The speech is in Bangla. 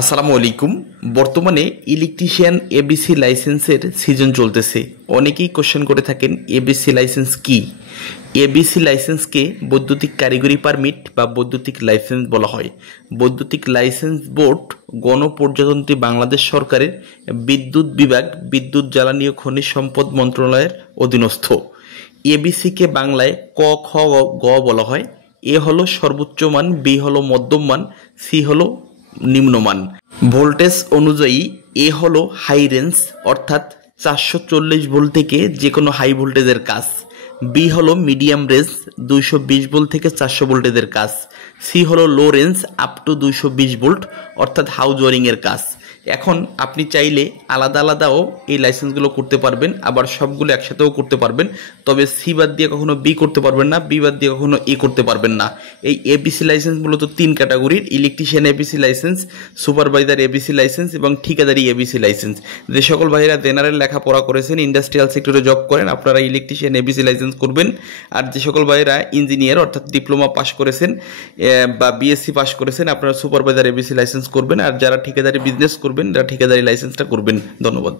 আসসালামু আলাইকুম। বর্তমানে ইলেকট্রিশিয়ান এবিসি লাইসেন্সের সিজন চলতেছে। অনেকেই কোশ্চেন করে থাকেন এবিসি লাইসেন্স কি। এবিসি লাইসেন্সকে বৈদ্যুতিক কারিগরি পারমিট বা বৈদ্যুতিক লাইসেন্স বলা হয়। বৈদ্যুতিক লাইসেন্স বোর্ড গণপ্রজাতন্ত্রী বাংলাদেশ সরকারের বিদ্যুৎ বিভাগ, বিদ্যুৎ জ্বালানি ও খনিজ সম্পদ মন্ত্রণালয়ের অধীনস্থ। এবিসিকে বাংলায় ক, খ, গ বলা হয়। এ হলো সর্বোচ্চ মান, বি হলো মধ্যম মান, সি হলো নিম্নমান। ভোল্টেজ অনুযায়ী এ হলো হাই রেঞ্জ অর্থাৎ 440 ভোল্ট থেকে যে কোনো হাই ভোল্টেজের কাজ। বি হলো মিডিয়াম রেঞ্জ 220 ভোল্ট থেকে 400 ভোল্টেজের কাজ। সি হলো লো রেঞ্জ আপ টু 220 ভোল্ট অর্থাৎ হাউস ওয়ারিং এর কাজ। এখন আপনি চাইলে আলাদা আলাদাও এই লাইসেন্সগুলো করতে পারবেন, আবার সবগুলো একসাথেও করতে পারবেন। তবে সি বাদ দিয়ে কখনো বি করতে পারবেন না, বি বাদ দিয়ে কখনো এ করতে পারবেন না। এই এবিসি লাইসেন্স মূলত 3 ক্যাটাগরির: electrician ABC licence, supervisor ABC licence এবং ঠিকাদারি এবিসি লাইসেন্স। যে সকল ভাইরা জেনারেল লেখাপড়া করেছেন, ইন্ডাস্ট্রিয়াল সেক্টরে জব করেন, আপনারা ইলেকট্রিশিয়ান এবিসি লাইসেন্স করবেন। আর যে সকল ভাইরা ইঞ্জিনিয়ার অর্থাৎ ডিপ্লোমা পাস করেছেন বা বিএসসি পাস করেছেন, আপনারা সুপারভাইজার এবিসি লাইসেন্স করবেন। আর যারা ঠিকাদারি বিজনেস করবেন, যারা ঠিকাদারি লাইসেন্সটা করবেন। ধন্যবাদ।